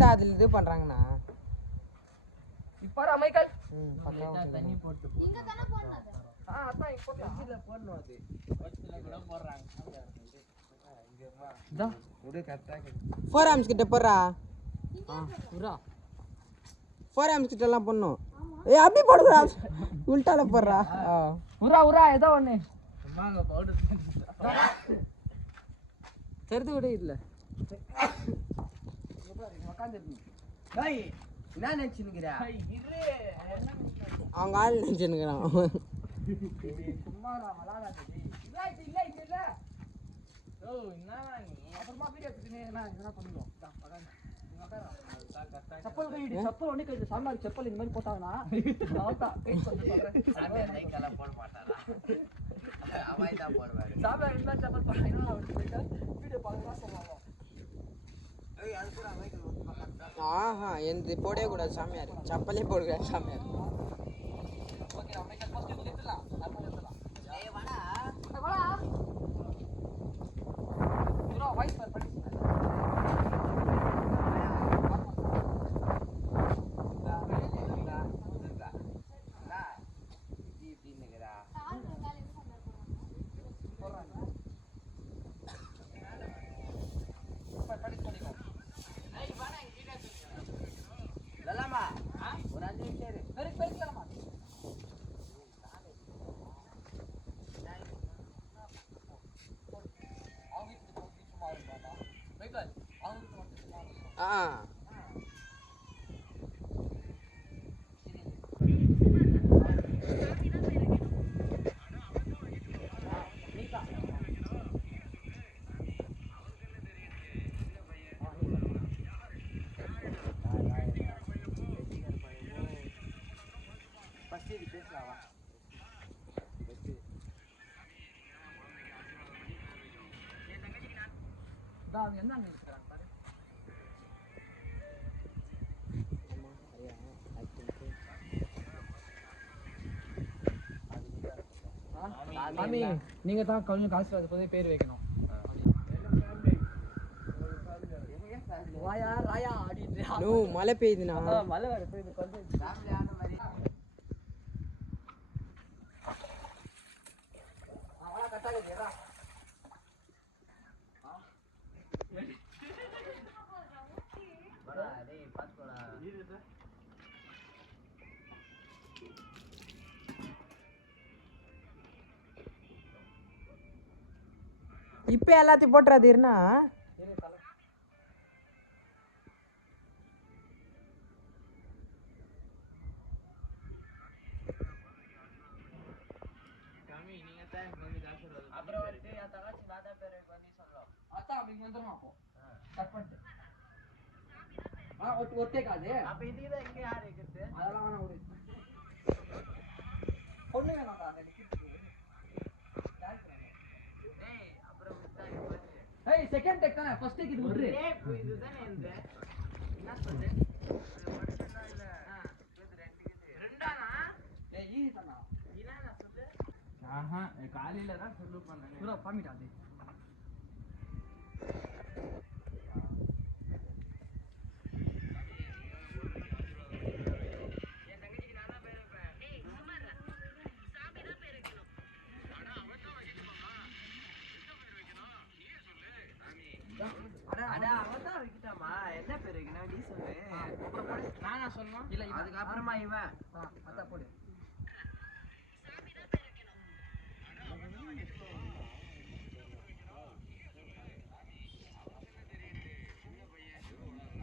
தான் அதில் இது பண்ணுறாங்கண்ணா. இப்போ மைக்கேல் தண்ணி போட்டு இங்க தான போடுறது. அதான் இப்போ போடணும் அது கூட போடுறாங்க. ஃபோர் ஆர்ம்ஸ் கிட்ட போடுறா. புரா 4 ஆர்ம்ஸ் கிட்ட எல்லாம் பண்ணும். ஏய் அப்படி போடுறா, உள்டால போடுறா. உரா ஏதோ ஒன்று சும்மாங்க பவுடர் தெரிந்து விட இல்லை. என்ன நினைச்சுன்னுக்கிறா? அவங்க ஆள் நினச்சின்னுக்கிறான். சும்மா விளாடாது இல்லை ஓ என்ன நீ அப்புறமா வீடியோ எடுத்துக்கினே என்ன பண்ணிடுவோம். செப்பல் கைடு செப்பல் ஒன்று கைது சாம்பார் செப்பல் இந்த மாதிரி போட்டாங்கன்னா போட மாட்டாரா? அவன் தான் போடுவாரு. சாம்பார் என்ன செப்பல் போட்டாங்கன்னா வீடியோ பார்க்கலாம் சொல்லுவாங்க. ஆஹா எந்த போடவே கூடாது சாமியார், செப்பலே போடுகிறார் சாமியார். ஓகே மைக்கேல் ஃபர்ஸ்ட் இது எடுத்துலாம் நம்ம எடுத்துலாம். ஏய் வாடா வாடா ப்ரோ வாய்ஸ் பண்ணி தான் என்ன நினைக்கிறாங்க பாரு. சாமி நீங்க தான் கொஞ்சம் காசு அது போதே பேர் வைக்கணும். ராயா ராயா அப்படின்ட்டு நோ மழை பெய்யுதுண்ணா. மழை வர பெய்யுது கொஞ்சம் இப்போ எல்லாத்தையும் போட்டுறாது இருண்ணா. ஒத்தே காது அப்ப இதுதான் இங்க யார் இருக்குது? அதெல்லாம் வேணா ஒரு பொண்ணு வேணாம்டா அந்த ஏய் அப்புறம் விட்டாங்க பாரு. ஏய் செகண்ட் டேக் தானே ஃபர்ஸ்ட் டேக் இது விட்டுரு. ஏய் இதுதானே இந்த என்ன சொல்ற? ஒருத்தனா இல்ல இது ரெண்டானா? ஏய் ஈஸி தானா என்னடா சொல்லு? ஆஹா காலையில தான் சொல்லு பண்ணேன். ப்ரோ பாமிடா அது என்ன பேரு நீ சொல்லு. நானா சொல்லணும்? இல்ல அதுக்கு அப்புறமா இவன் அத போடு.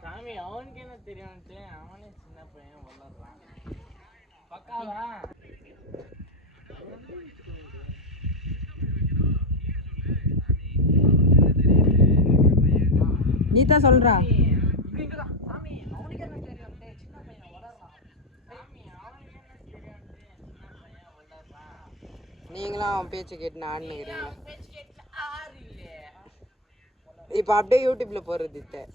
சாமி அவனுக்கு என்ன தெரியும்ட்டு அவனே சின்ன பையன் வளர்றான். பக்காவா நீ தான் சொல்றா. இங்கடா சாமி அவனுக்கு என்ன தெரியும்ட்டு சின்ன பையன் வளர்றான். சாமி அவனுக்கு என்ன தெரியும்ட்டு சின்ன பையன் வளர்றான். நீங்களும் அவன் பேச்சு கேட்டு ஆடுனுக்கிறீங்க. பேச்சு கேட்டு ஆறு இல்லையே. இப்போ அப்படியே யூடியூப்ல போடுறது இத்த